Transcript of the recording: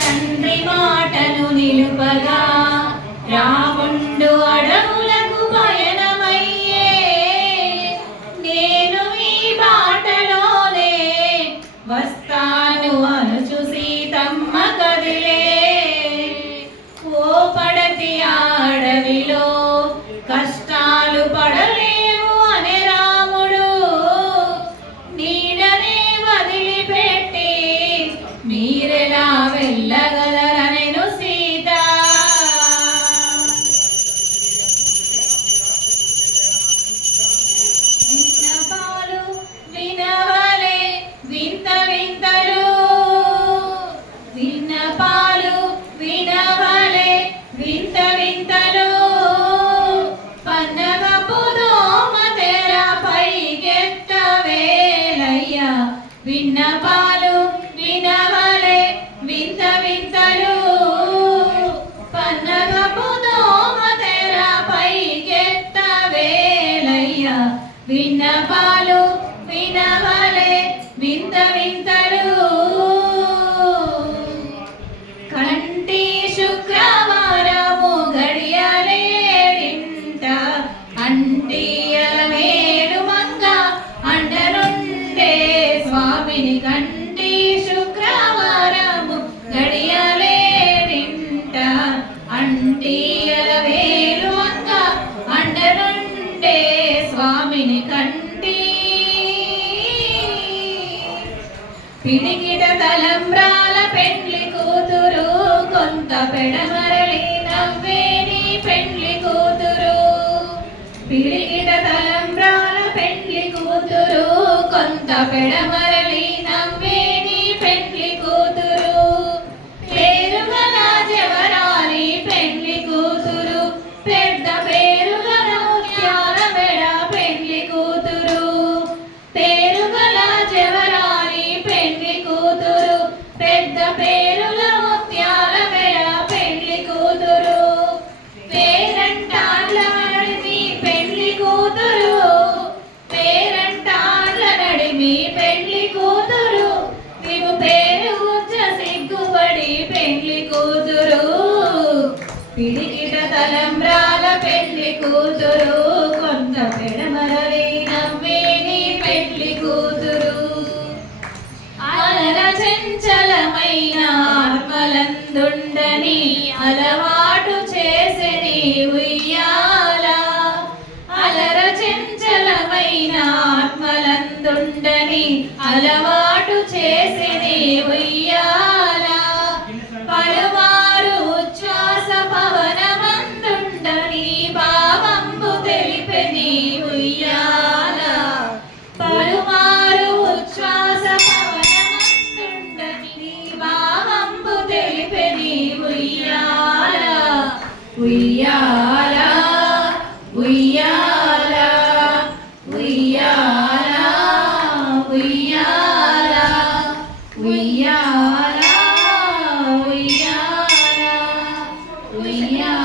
తండ్రి మాటను నిలుపగా రాముండు అడవులకు పయనమయ్యే నేను ఈ బాటలోనే వస్తాను అనుచు సీతమ్మ కదిలే ఓ పడతి అడవిలో కష్టాలు పడలేవు అనే రాముడు నీడనే వదిలిపెట్టి మీరెలా వెళ్ళగలరనెను సీత విన్నపాలు వినవలే వింత వింతలు విన్నపాలు వినవలే వింత వింతలు పన్నగపు దోమ తెరపై గెట్టవేలయ్యా విన్నపాలు వినవలే వింత వింతలు పన్నగపు దోమ తెరపై గెట్టవేలయ్యా విన్నపాలు వినవలే వింత వింతలు కంటి శుక్రవారము గడియలేడింట అంటియల మేలు మంగ అండనుండే స్వామిని కంటి శుక్రవారము గడియలేడింట అంటియల మేలు మంగ అండనుండే స్వామిని కంటి పిడికిట తలంబ్రాల పెండ్లి కూతురు కొంత పెడమరలి నవ్వేని పెండ్లి కూతురు పిడికిట తలంబ్రాల పెండ్లి కూతురు కొంత పెడమరలి నవ్వేని పెండ్లి కూతురు పేరుగల జవరాలి పెండ్లి కూతురు పెద్ద పేరుగల ముత్యాల మెడ పెండ్లి కూతురు పేరుగల జవరాలి పెండ్లి కూతురు పెద్ద పేరుల ముత్యాల మెడ పెండ్లి కూతురు పేరంటాళ్ళ నడిమి పెండ్లి కూతురు పేరంటాళ్ళ నడిమి పెండ్లి కూతురు నీవు పేరు గుచ్చ సిగ్గుపడి పెండ్లి కూతురు పిడికిట తలంబ్రాల పెండ్లి కూతురు కొంత పెడమరలి నవ్వేని పెండ్లి కూతురు అలర చంచలమైన ఆత్మలందుండని అలవాటు చేసెని ఉయ్యాల అలర చంచలమైన ఆత్మలందుండని అలవాటు చేసెని ఉయ్యాల పలుమారు ఉచ్ఛ్వాస పవనమందుండని భావంబు తెలిపెని ఉయ్యాల పలుమారు ఉచ్ఛ్వాస పవనమందుండని భావంబు తెలిపెని ఉయ్యాల ఉయ్యాల ఉయ్యాల ఉయ్యాల ఉయ్యాల ఉయ్యాల ఉయ్యాల ఉయ్యాల